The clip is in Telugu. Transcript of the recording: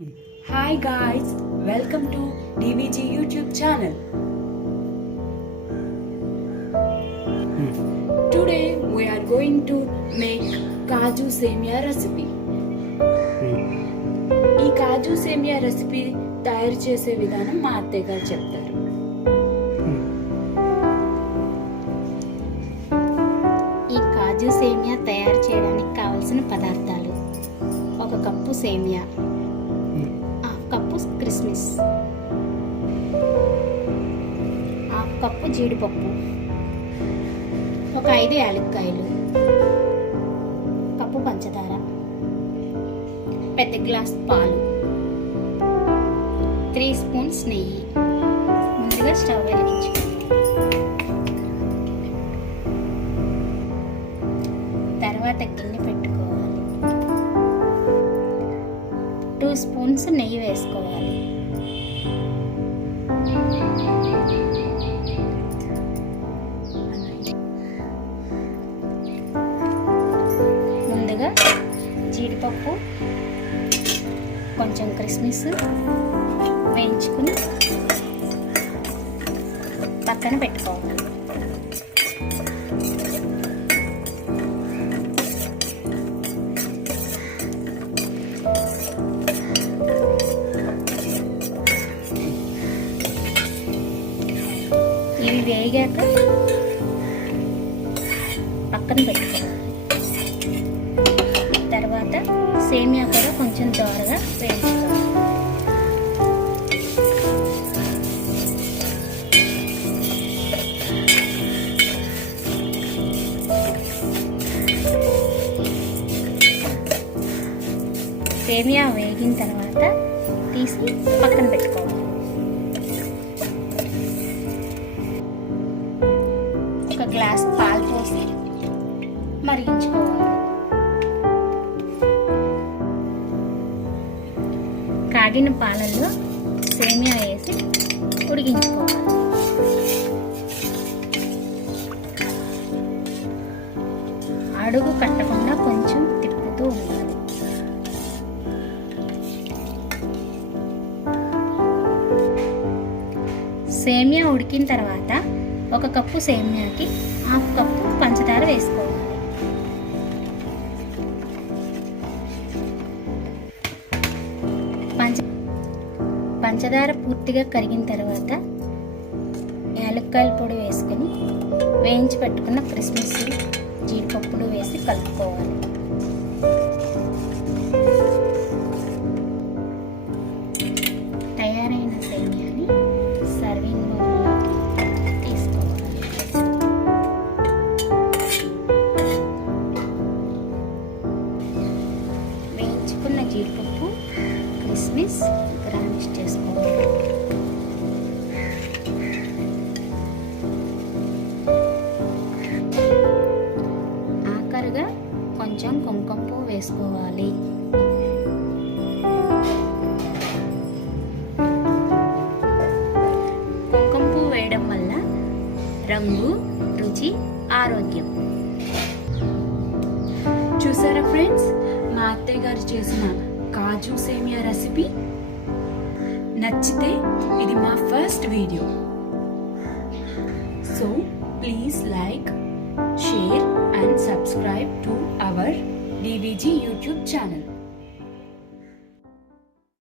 Hi guys, welcome to DVG YouTube channel. Today we are going to make Kaju Semia recipe. ఈ కాజు సేమియా రెసిపీ తయారు చేసే విధానం మా అత్తయ్య గారు చెప్తారు. ఈ కాజు సేమియా తయారు చేయడానికి కావలసిన పదార్థాలు: 1 కప్పు సేమియా, 1/2 కప్పు కిస్మిస్, 1/2 కప్పు జీడిపప్పు, 5 యాలక్కాయలు, కప్పు పంచదార, పెద్ద గ్లాస్ పాలు, 3 స్పూన్స్ నెయ్యి. ముందుగా స్టవ్ వెలిగించుకోవాలి. తర్వాత గిన్నె పెట్టుకోవాలి. 2 స్పూన్స్ నెయ్యి వేసుకోవాలి. ముందుగా జీడిపప్పు, కొంచెం కిస్మిస్ వేయించుకుని పక్కన పెట్టుకోవాలి. ఇవి వేగాక పక్కన పెట్టుకోవాలి. తర్వాత సేమియా కూడా కొంచెం దోరగా వేయించుకోవాలి. సేమియా వేగిన తర్వాత తీసి పక్కన పెట్టుకోవాలి. ఒక గ్లాస్ పాలు పోసి మరిగించుకోవాలి. కాగిన పాలల్లో సేమియా వేసి ఉడికించుకోవాలి. అడుగు కట్టకుండా కొంచెం తిప్పుతూ ఉండాలి. సేమియా ఉడికిన తర్వాత 1 కప్పు సేమియాకి 1/2 కప్పు పంచదార వేసుకోవాలి. పంచదార పూర్తిగా కరిగిన తర్వాత యాలక్కాయల పొడి వేసుకొని వేయించి పెట్టుకున్న కిస్మిస్, జీడిపప్పులు వేసి కలుపుకోవాలి. తయారైన సేమియాని సర్వింగ్ బౌల్లోకి తీసుకోవాలి. వేయించుకున్న జీడిపప్పు, కిస్మిస్ గార్నిష్ చేసుకోవాలి. ఆఖరుగా కొంచెం కుంకుమ పువ్వు వేసుకోవాలి. కుంకుమ పువ్వు వేయడం వల్ల రంగు, రుచి, ఆరోగ్యం. చూసారా ఫ్రెండ్స్, మా అత్తయ్య గారు చేసిన కాజు సేమియా రెసిపీ నచ్చితే ఇది మా first video. So please like, share and subscribe to our DVG YouTube channel.